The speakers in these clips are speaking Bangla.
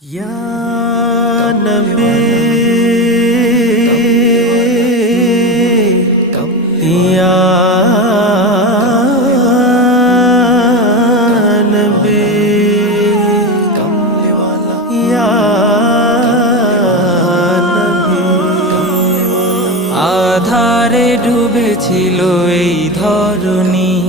আধারে ডুবেছিল এই ধরণী।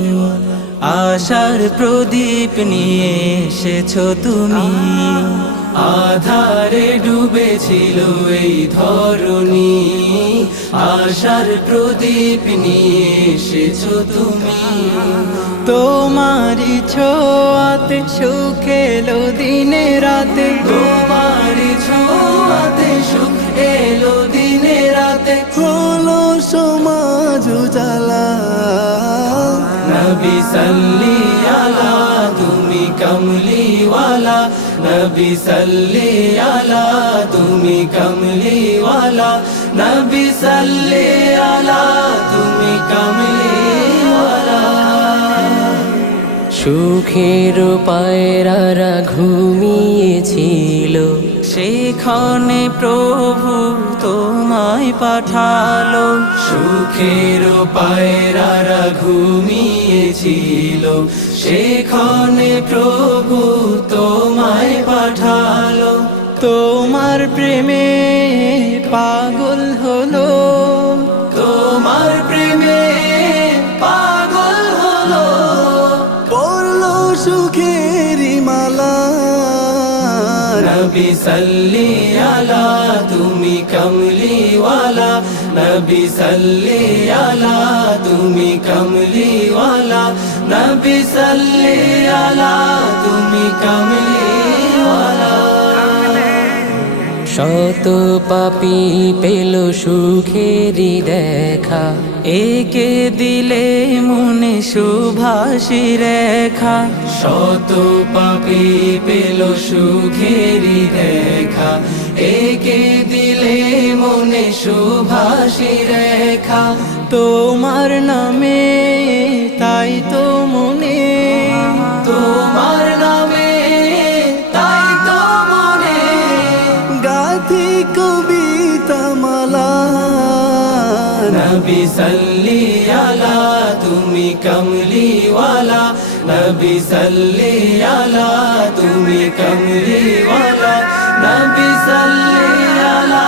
আশার প্রদীপ নিয়ে এসেছ তুমি। আধারে ডুবেছিল এই ধরণী আশার প্রদীপ নিয়ে এসেছ তুমি। তোমারই ছোঁয়াতে সুখেলো দিনে রাতে। তোমারই ছোঁয়াতে সুখ এলো দিনে রাতে। হলো সমাজ উজালা। নবী সাল্লি আলা তুমি কমলিওয়ালা নবী সাল্লি আলা তুমি কমলিওয়ালা নবী সাল্লি আলা তুমি কমলিওয়ালা সুখের পায়রারা ঘুমিয়েছিল। সেখানে প্রভু তোমায় পাঠালো। সুখের পায়রারা ঘুমিয়েছিল। সেখানে প্রভু তোমার প্রেমে পাগল হলো। তোমার প্রেমে পাগল হলো। পড়ল সুখেরি মালা নবী সাল্লি আলা, তুমি কমলিওয়ালা। নবী সাল্লি আলা, তুমি কমলিওয়ালা। নবী সাল্লি আলা, তুমি কমলিওয়ালা শত পাপি পেল সুখেরি দেখা। একে দিলে মনে সুভাষী রেখা। শত পাপি পেল সুখেরি দেখা। একে দিলে মনে সুভাষী রেখা। তোমার নামে নবী সাল্লি আলা, তুমি কমলিওয়ালা নবী সাল্লি আলা, তুমি কমলিওয়ালা নবী সাল্লি আলা,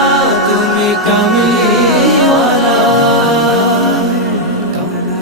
তুমি কমলিওয়ালা কলরা